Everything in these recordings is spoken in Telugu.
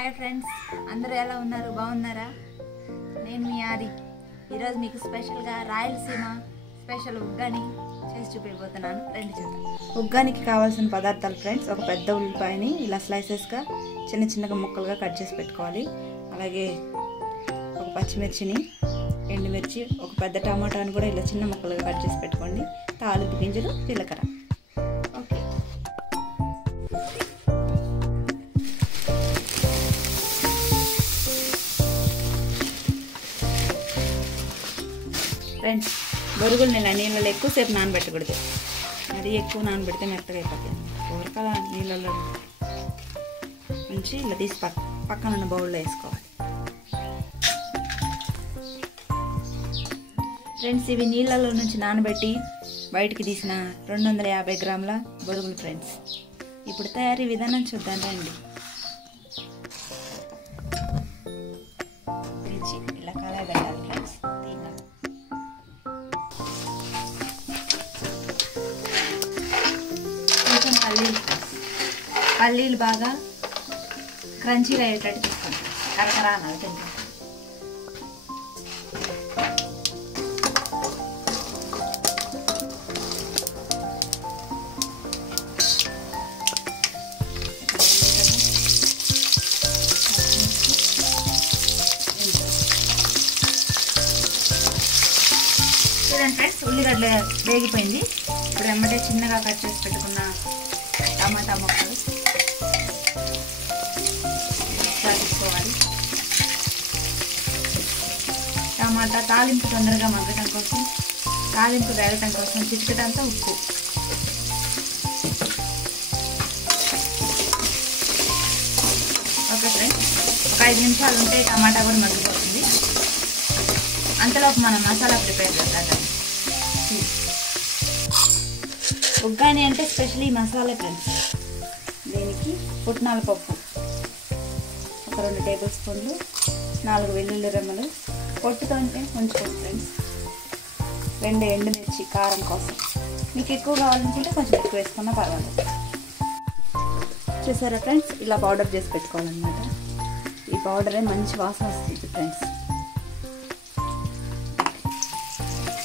హాయ్ ఫ్రెండ్స్, అందరూ ఎలా ఉన్నారు? బాగున్నారా? నేను మీ ఆది. ఈరోజు మీకు స్పెషల్గా రాయలసీమ స్పెషల్ ఉగ్గాని చేసి చూపిపోతున్నాను. రండి చూద్దాం. ఉగ్గానికి కావాల్సిన పదార్థాలు ఫ్రెండ్స్, ఒక పెద్ద ఉల్లిపాయని ఇలా స్లైసెస్గా చిన్న చిన్నగా ముక్కలుగా కట్ చేసి పెట్టుకోవాలి. అలాగే ఒక పచ్చిమిర్చిని, ఎండుమిర్చి, ఒక పెద్ద టమాటాని కూడా ఇలా చిన్న ముక్కలుగా కట్ చేసి పెట్టుకోండి. తాలింపు గింజలు, జీలకర్ర. ఓకే ఫ్రెండ్స్, బొరుగులు నీళ్ళలో ఎక్కువసేపు నానబెట్టకూడదు. మరీ ఎక్కువ నానబెడితే మెత్తగా అయిపోతాయి. ఊరకాల నీళ్ళలో ఉంచి ఇలా తీసి పక్కన ఉన్న బౌల్లో వేసుకోవాలి. ఫ్రెండ్స్, ఇవి నీళ్ళలో నుంచి నానబెట్టి బయటికి తీసిన 250 గ్రాముల బొరుగులు ఫ్రెండ్స్. ఇప్పుడు తయారీ విధానం చూద్దాం రండి. ఇలా కళాయి పెట్టాలి ఫ్రెండ్స్. దీనిలో కొంచెం పల్లీలు బాగా క్రంచీగా అయ్యేటట్టు తీసుకోండి. కరకరా అనాలి తింటే. చూడండి ఫ్రెండ్స్, ఉల్లిగడ్డ వేగిపోయింది. ఇప్పుడు వెంబడే చిన్నగా కట్ చేసి పెట్టుకున్న టమాటా ముక్కలు తీసుకోవాలి. టమాటా తాలింపు తొందరగా మగ్గటం కోసం, తాలింపు వేగటం కోసం చిటికెడంతా ఉప్పు. ఓకే ఫ్రెండ్స్, ఒక 5 నిమిషాలు ఉంటే టమాటా కూడా మగ్గిపోతుంది. అంతలోపు మనం మసాలా ప్రిపేర్ చేద్దాం. ఉగ్గాని అంటే స్పెషల్లీ మసాలా ఫ్రెండ్స్. దీనికి పుట్నాల పప్పు ఒక 2 టేబుల్ స్పూన్లు, 4 వెల్లుల్లి రెమ్మలు పొట్టుతో ఉంచుకోండి ఫ్రెండ్స్. 2 ఎండుమిర్చి కారం కోసం. మీకు ఎక్కువ కావాలనుకుంటే కొంచెం ఎక్కువ వేసుకున్నా పర్వాలేదు. చూసారా ఫ్రెండ్స్, ఇలా పౌడర్ చేసి పెట్టుకోవాలన్నమాట. ఈ పౌడరే మంచి వాసన వస్తుంది ఫ్రెండ్స్.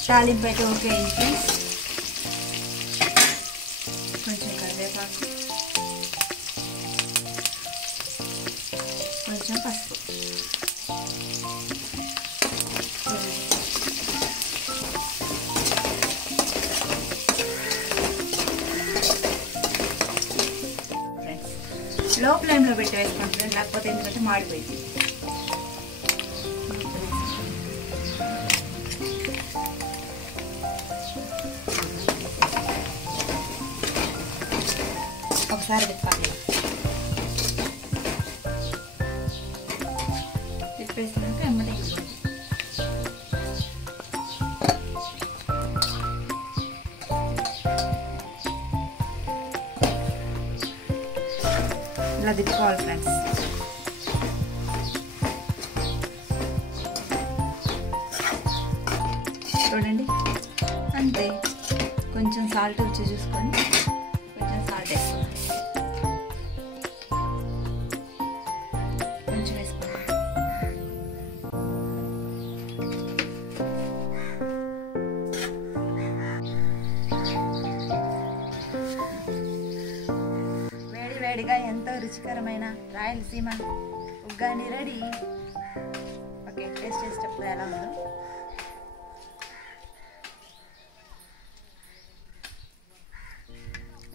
తాలింపు అయితే ఓకే అయింది ఫ్రెండ్స్. కొంచెం కరివేపాకు, కొంచెం పసుపు, ఫ్రెండ్స్ లో ఫ్లేమ్లో పెట్టి వేసుకోండి ఫ్రెండ్స్, లేకపోతే ఎందుకంటే మాడిపోయింది. ఒకసారి తిప్పాలి. తిప్పేసినాక వెంబడే ఇలా తిప్పుకోవాలి ఫ్రెండ్స్. చూడండి అంతే. కొంచెం సాల్ట్ రుచి చూసుకొని కొంచెం సాల్ట్ వేసుకోవాలి. కొంచెం వేసుకోవాలి. వేడివేడిగా ఎంతో రుచికరమైన Rayalaseema uggani ready. Okay, taste చేసేటప్పుడు ఎలా ఉందో.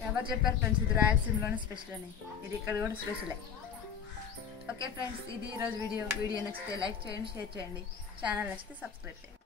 ఎవరు చెప్పారు ఫ్రెండ్స్ ఇది రాయలసీమలోనే స్పెషల్ అని? ఇది ఇక్కడ కూడా స్పెషలే. ఓకే ఫ్రెండ్స్, ఇది ఈరోజు వీడియో నచ్చితే లైక్ చేయండి, షేర్ చేయండి. ఛానల్ నచ్చితే సబ్స్క్రైబ్ చేయండి.